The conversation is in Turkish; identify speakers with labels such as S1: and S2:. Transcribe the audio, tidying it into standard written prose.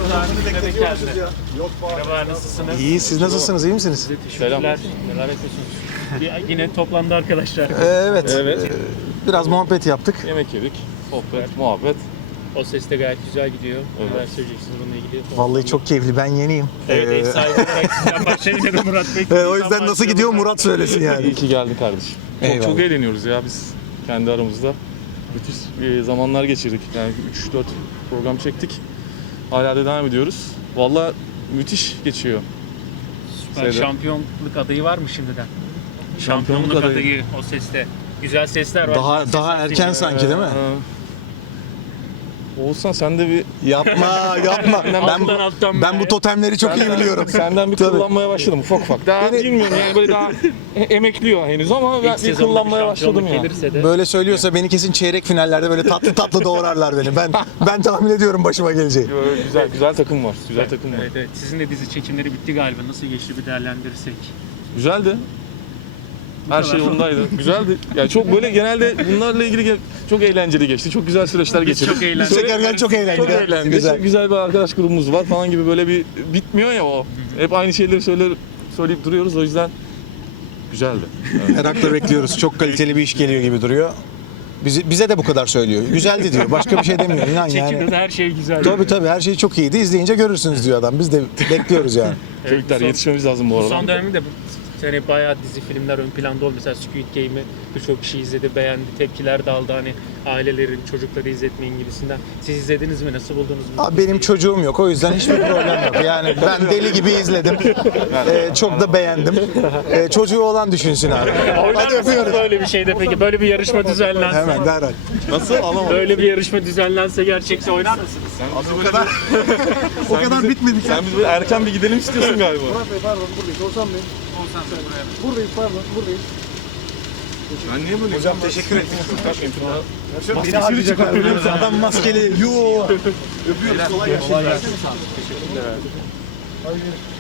S1: Dinlemek geldi. Merhaba, nasılsınız?
S2: İyi, siz nasılsınız? İyi misiniz?
S1: Teşekkürler. Neler yapıyorsunuz? Yine toplandı arkadaşlar.
S2: Evet. Biraz muhabbet yaptık.
S3: Yemek yedik, sohbet, muhabbet.
S1: O ses de gayet güzel gidiyor. Neler söyleyeceksiniz bununla ilgili?
S2: Vallahi çok keyifli. Ben yeniyim.
S1: Evet, ev sahibi olarak sizden başlayın dedim Murat Bey.
S2: O yüzden nasıl gidiyor Murat söylesin
S3: İyi
S2: yani.
S3: ki geldin kardeşim.
S2: Eyvallah.
S3: Çok eğleniyoruz ya biz kendi aramızda. Müthiş zamanlar geçirdik. Yani 3-4 program çektik. Hala da devam ediyoruz. Vallahi müthiş geçiyor.
S1: Süper. Şampiyonluk adayı var mı şimdiden? Şampiyonluk adayı o seste. Güzel sesler var.
S2: Daha erken sanki değil mi?
S3: Oğuzhan sen de bir
S2: Yapma.
S1: Alttan
S2: Ben bu totemleri çok iyi biliyorum.
S3: senden bir
S2: Tabii.
S3: kullanmaya başladım ufak ufak. Daha bilmiyorum yani böyle daha emekliyor henüz ama ben bir kullanmaya başladım ya.
S1: De.
S2: Böyle söylüyorsa beni kesin çeyrek finallerde böyle tatlı doğrarlar beni. Ben tahmin ediyorum başıma geleceği.
S3: Güzel takım var. Güzel takım var.
S1: Evet. Sizin de dizi çekimleri bitti galiba. Nasıl geçti bir değerlendirirsek.
S3: Güzeldi. Her şey yolundaydı. Güzeldi. Yani çok böyle genelde bunlarla ilgili çok eğlenceli geçti. Çok güzel süreçler geçirdik.
S1: Çok eğlendik.
S2: Çekerken çok eğlendik.
S3: Çok
S2: ha.
S3: eğlendik.
S2: Güzel.
S3: Çok güzel bir arkadaş grubumuz var falan gibi böyle bir bitmiyor ya o. Hep aynı şeyleri söyleyip duruyoruz o yüzden güzeldi.
S2: Merakla bekliyoruz. Çok kaliteli bir iş geliyor gibi duruyor. Bize de bu kadar söylüyor. Güzeldi diyor. Başka bir şey demiyor. İnan yani.
S1: Çekimde de her şey güzel.
S2: Tabii her şey çok iyiydi. İzleyince görürsünüz diyor adam. Biz de bekliyoruz yani.
S3: Çocuklar yetişmemiz lazım bu arada.
S1: Son dönemde bu sene bayağı dizi filmler ön planda oldu. Mesela Squid Game'i birçok kişi izledi, beğendi, tepkiler de aldı. Hani ailelerin çocukları izletmeyin gibisinden. Siz izlediniz mi? Nasıl buldunuz?
S2: Abi benim çocuğum yok. O yüzden hiçbir problem yok. Yani ben deli gibi izledim. Çok da beğendim. Çocuğu olan düşünsün abi. Hadi öpüyorum.
S1: Böyle bir şeyde peki, böyle bir yarışma düzenlense.
S2: Hemen derhal.
S3: Nasıl? Alamadım.
S1: Böyle bir yarışma düzenlense gerçekse oynar mısınız?
S2: O kadar bitmedik.
S3: Sen biz böyle erken bir gidelim istiyorsun galiba.
S4: Murat Bey pardon buradayız. Oğuzhan Bey. Buradayız pardon buradayız.
S3: Ben niye böyle
S2: Hocam teşekkür ederim. Beni harcayacaklar biliyor musun? Adam maskeli. Yoo. Öpüyoruz. Kolay gelsin.
S3: Teşekkürler.
S4: Hayır.